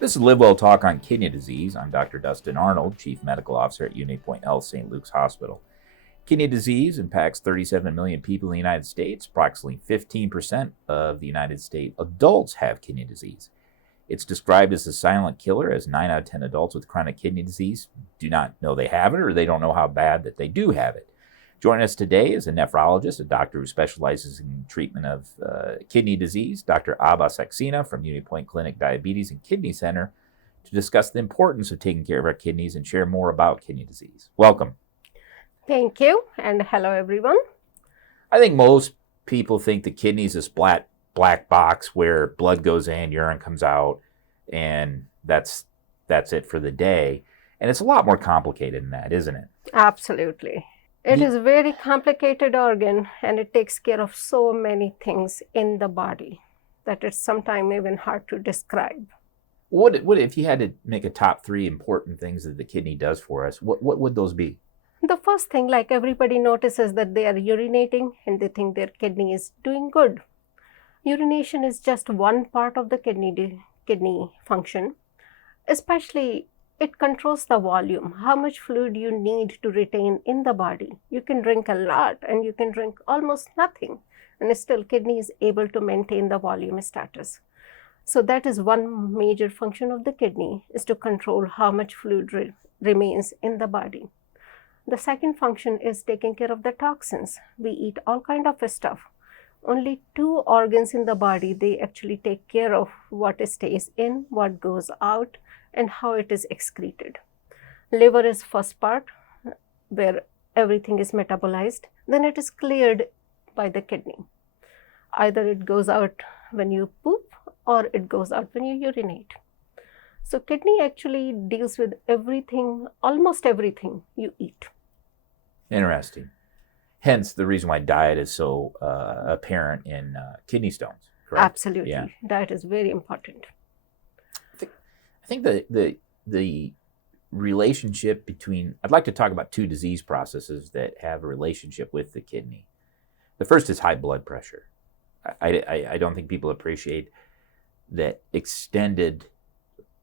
This is LiveWell Talk on Kidney Disease. I'm Dr. Dustin Arnold, Chief Medical Officer at UnityPoint Health St. Luke's Hospital. Kidney disease impacts 37 million people in the United States. Approximately 15% of the United States adults have kidney disease. It's described as a silent killer, as 9 out of 10 adults with chronic kidney disease do not know they have it, or they don't know how bad that they do have it. Joining us today is a nephrologist, a doctor who specializes in treatment of kidney disease, Dr. Abha Saxena from UnityPoint Clinic Diabetes and Kidney Center, to discuss the importance of taking care of our kidneys and share more about kidney disease. Welcome. Thank you, and hello everyone. I think most people think the kidney is this black box where blood goes in, urine comes out, and that's it for the day. And it's a lot more complicated than that, isn't it? Absolutely. It is a very complicated organ, and it takes care of so many things in the body that it's sometimes even hard to describe. What if you had to make a top 3 important things that the kidney does for us? What would those be? The first thing, like everybody notices that they are urinating and they think their kidney is doing good. Urination is just one part of the kidney function. Especially, it controls the volume, how much fluid you need to retain in the body. You can drink a lot and you can drink almost nothing, and still kidney is able to maintain the volume status. So that is one major function of the kidney, is to control how much fluid remains in the body. The second function is taking care of the toxins. We eat all kind of stuff. Only 2 organs in the body, they actually take care of what stays in, what goes out, and how it is excreted. Liver is first part, where everything is metabolized. Then it is cleared by the kidney. Either it goes out when you poop or it goes out when you urinate. So kidney actually deals with everything, almost everything you eat. Interesting. Hence the reason why diet is so apparent in kidney stones, correct? Absolutely. Yeah. Diet is very important. I think the relationship between, I'd like to talk about 2 disease processes that have a relationship with the kidney. The first is high blood pressure. I don't think people appreciate that extended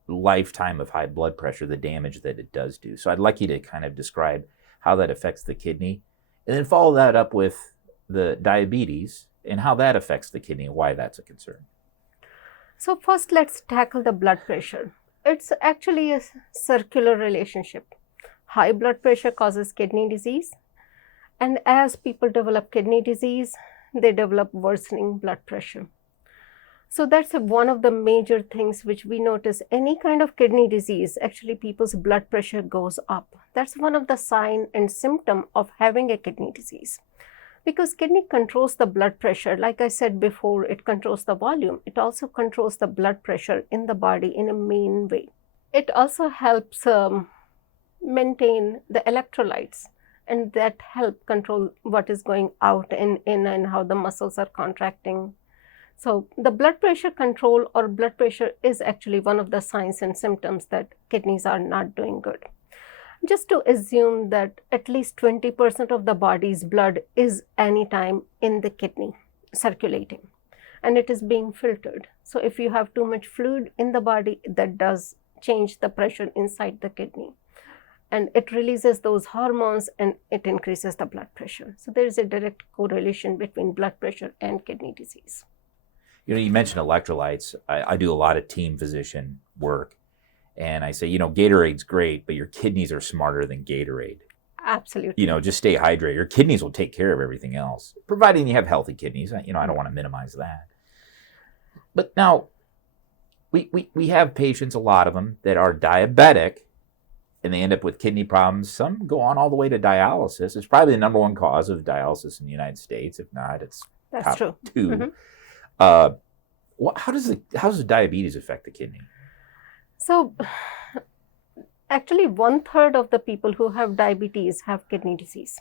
lifetime of high blood pressure, the damage that it does do. So I'd like you to kind of describe how that affects the kidney, and then follow that up with the diabetes and how that affects the kidney and why that's a concern. So first, let's tackle the blood pressure. It's actually a circular relationship. High blood pressure causes kidney disease, and as people develop kidney disease, they develop worsening blood pressure. So that's one of the major things which we notice. Any kind of kidney disease, actually people's blood pressure goes up. That's one of the sign and symptom of having a kidney disease. Because kidney controls the blood pressure. Like I said before, it controls the volume. It also controls the blood pressure in the body in a main way. It also helps maintain the electrolytes, and that help control what is going out and in, and how the muscles are contracting. So the blood pressure control or blood pressure is actually one of the signs and symptoms that kidneys are not doing good. Just to assume that at least 20% of the body's blood is anytime in the kidney circulating, and it is being filtered. So if you have too much fluid in the body, that does change the pressure inside the kidney, and it releases those hormones and it increases the blood pressure. So there is a direct correlation between blood pressure and kidney disease. You mentioned electrolytes. I do a lot of team physician work. And I say, Gatorade's great, but your kidneys are smarter than Gatorade. Absolutely. Just stay hydrated. Your kidneys will take care of everything else, providing you have healthy kidneys. I don't want to minimize that. But now, we have patients, a lot of them, that are diabetic, and they end up with kidney problems. Some go on all the way to dialysis. It's probably the number 1 cause of dialysis in the United States. If not, it's That's top true. 2. Mm-hmm. How does diabetes affect the kidney? So actually 1/3 of the people who have diabetes have kidney disease,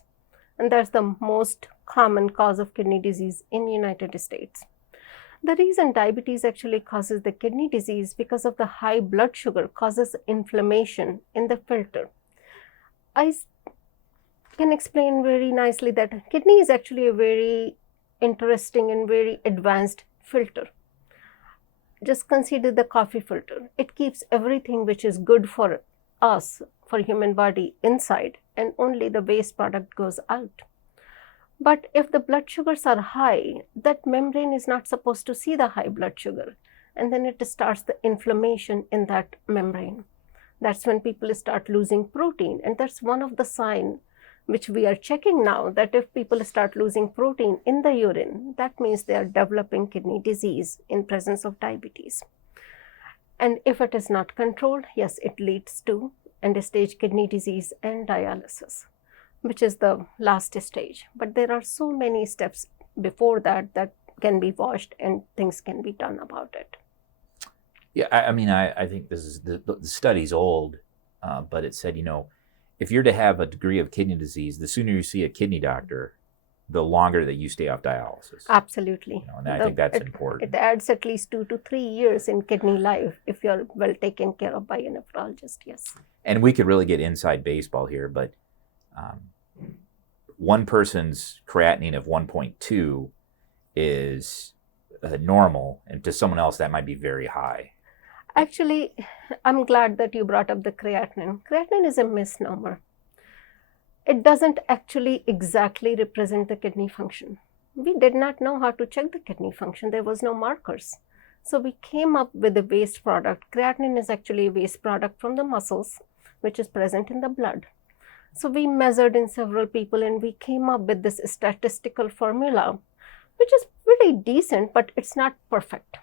and that's the most common cause of kidney disease in the United States. The reason diabetes actually causes the kidney disease because of the high blood sugar causes inflammation in the filter. I can explain very nicely that kidney is actually a very interesting and very advanced filter. just consider the coffee filter. It keeps everything which is good for us, for human body, inside, and only the waste product goes out. But if the blood sugars are high, that membrane is not supposed to see the high blood sugar, and then it starts the inflammation in that membrane. That's when people start losing protein, and that's one of the signs which we are checking now, that if people start losing protein in the urine, that means they are developing kidney disease in presence of diabetes. And if it is not controlled, yes, it leads to end-stage kidney disease and dialysis, which is the last stage. But there are so many steps before that that can be watched and things can be done about it. Yeah, I think this is the study's old, but it said, if you're to have a degree of kidney disease, the sooner you see a kidney doctor, the longer that you stay off dialysis. Absolutely. And I think that's important. It adds at least 2 to 3 years in kidney life if you're well taken care of by a nephrologist, yes. And we could really get inside baseball here, but one person's creatinine of 1.2 is normal, and to someone else that might be very high. Actually, I'm glad that you brought up the creatinine. Creatinine is a misnomer. It doesn't actually exactly represent the kidney function. We did not know how to check the kidney function. There was no markers. So we came up with a waste product. Creatinine is actually a waste product from the muscles, which is present in the blood. So we measured in several people and we came up with this statistical formula, which is pretty decent, but it's not perfect.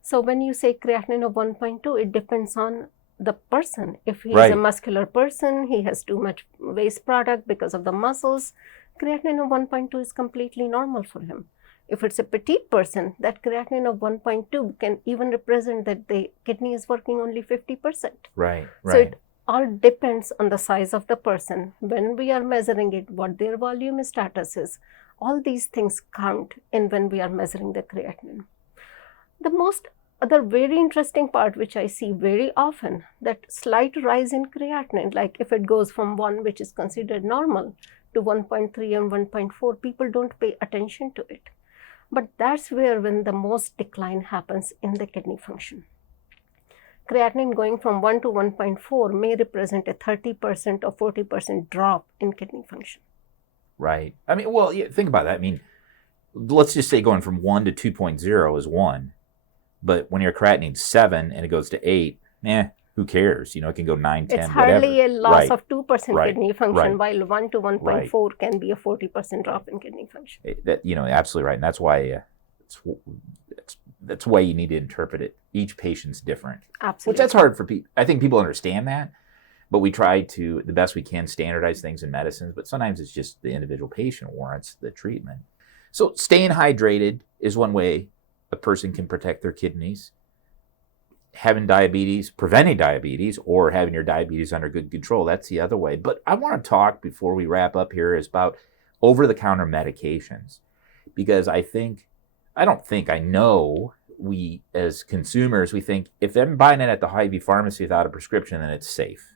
So when you say creatinine of 1.2, it depends on the person. If he is a muscular person, he has too much waste product because of the muscles, creatinine of 1.2 is completely normal for him. If it's a petite person, that creatinine of 1.2 can even represent that the kidney is working only 50%. Right. So it all depends on the size of the person. When we are measuring it, what their volume status is, all these things count in when we are measuring the creatinine. The other very interesting part, which I see very often, that slight rise in creatinine, like if it goes from 1, which is considered normal, to 1.3 and 1.4, people don't pay attention to it. But that's where when the most decline happens in the kidney function. Creatinine going from 1 to 1.4 may represent a 30% or 40% drop in kidney function. Right. Think about that. Let's just say going from 1 to 2.0 is 1. But when your creatinine's 7 and it goes to 8, who cares? It can go 9, 10, it's hardly whatever. A loss of 2% kidney function, right. while 1 to 1.4 can be a 40% drop in kidney function. Absolutely right. And that's why that's why you need to interpret it. Each patient's different. Absolutely. Which that's hard for people. I think people understand that, but we try to, the best we can, standardize things in medicines, but sometimes it's just the individual patient warrants the treatment. So staying hydrated is one way a person can protect their kidneys. Having diabetes, preventing diabetes, or having your diabetes under good control, that's the other way. But I want to talk, before we wrap up here, is about over-the-counter medications. Because I know we as consumers, we think if I'm buying it at the Hy-Vee pharmacy without a prescription, then it's safe.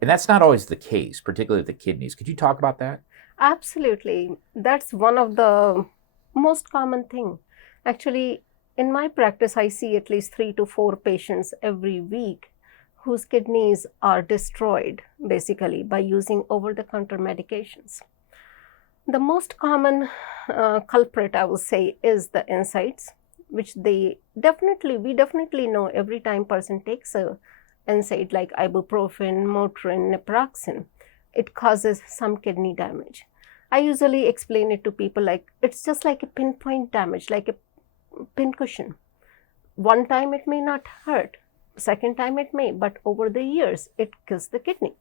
And that's not always the case, particularly with the kidneys. Could you talk about that? Absolutely. That's one of the most common thing. Actually, in my practice, I see at least 3 to 4 patients every week whose kidneys are destroyed, basically, by using over-the-counter medications. The most common culprit, I will say, is the NSAIDs, which we definitely know every time person takes a NSAID like ibuprofen, Motrin, naproxen, it causes some kidney damage. I usually explain it to people like it's just like a pinpoint damage, like a pincushion. One time it may not hurt, second time it may, but over the years it kills the kidney.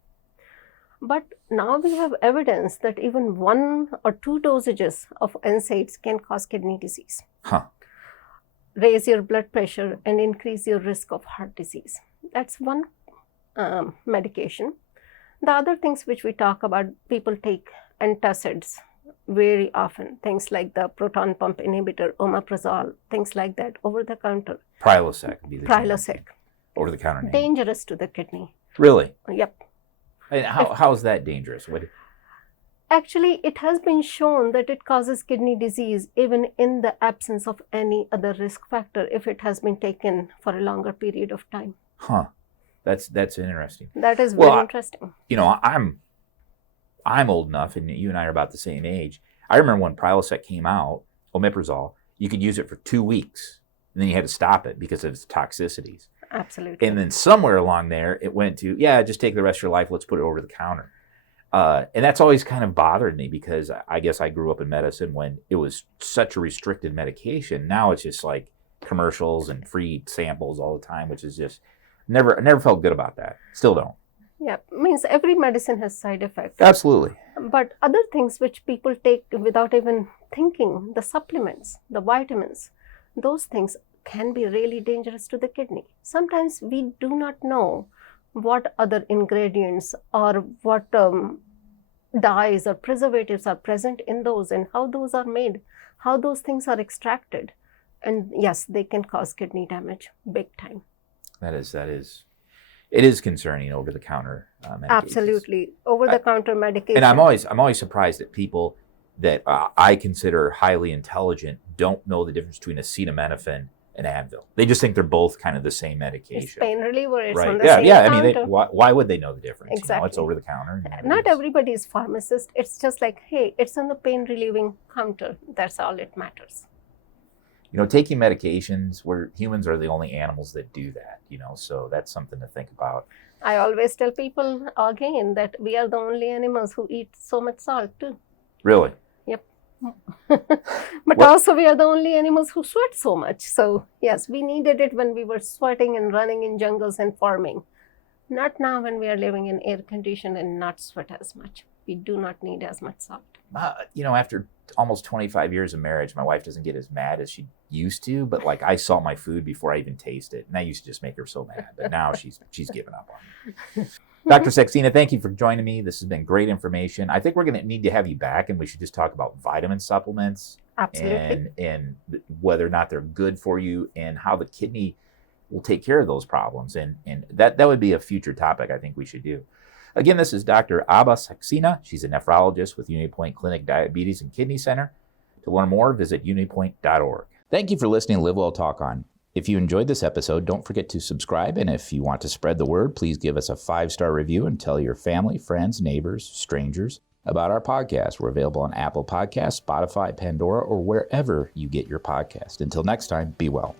But now we have evidence that even 1 or 2 dosages of NSAIDs can cause kidney disease. Raise your blood pressure and increase your risk of heart disease. That's one medication. The other things which we talk about, people take antacids very often, things like the proton pump inhibitor, omeprazole, things like that, over the counter. Prilosec. Over the counter name. Dangerous to the kidney. Really? Yep. And how is that dangerous? Actually, it has been shown that it causes kidney disease even in the absence of any other risk factor if it has been taken for a longer period of time. Huh. That's interesting. That is very interesting. I'm old enough, and you and I are about the same age. I remember when Prilosec came out, omeprazole, you could use it for 2 weeks, and then you had to stop it because of its toxicities. Absolutely. And then somewhere along there, it went to, just take the rest of your life, let's put it over the counter. And that's always kind of bothered me because I guess I grew up in medicine when it was such a restricted medication. Now it's just like commercials and free samples all the time, which is just never felt good about that. Still don't. Yeah, means every medicine has side effects. Absolutely. But other things which people take without even thinking, the supplements, the vitamins, those things can be really dangerous to the kidney. Sometimes we do not know what other ingredients or what dyes or preservatives are present in those and how those are made, how those things are extracted. And yes, they can cause kidney damage big time. It is concerning over-the-counter medications. Absolutely, over-the-counter medication. And I'm always surprised that people that I consider highly intelligent don't know the difference between acetaminophen and Advil. They just think they're both kind of the same medication. It's pain reliever. It's right. On the same counter. I mean, why would they know the difference? Exactly. It's over the counter. Not everybody is pharmacist. It's just like, hey, it's on the pain relieving counter. That's all it matters. Taking medications, humans are the only animals that do that, so that's something to think about. I always tell people again that we are the only animals who eat so much salt too. Really? Yep. But also we are the only animals who sweat so much. So yes, we needed it when we were sweating and running in jungles and farming. Not now when we are living in air condition and not sweat as much. We do not need as much salt. After almost 25 years of marriage, my wife doesn't get as mad as she used to, but like I salt my food before I even taste it. And that used to just make her so mad, but now she's given up on me. Dr. Saxena, thank you for joining me. This has been great information. I think we're going to need to have you back, and we should just talk about vitamin supplements. Absolutely. And whether or not they're good for you and how the kidney will take care of those problems. And that would be a future topic I think we should do. Again, this is Dr. Abha Saxena. She's a nephrologist with UnityPoint Clinic Diabetes and Kidney Center. To learn more, visit unitypoint.org. Thank you for listening to LiveWell Talk On. If you enjoyed this episode, don't forget to subscribe. And if you want to spread the word, please give us a 5-star review and tell your family, friends, neighbors, strangers about our podcast. We're available on Apple Podcasts, Spotify, Pandora, or wherever you get your podcast. Until next time, be well.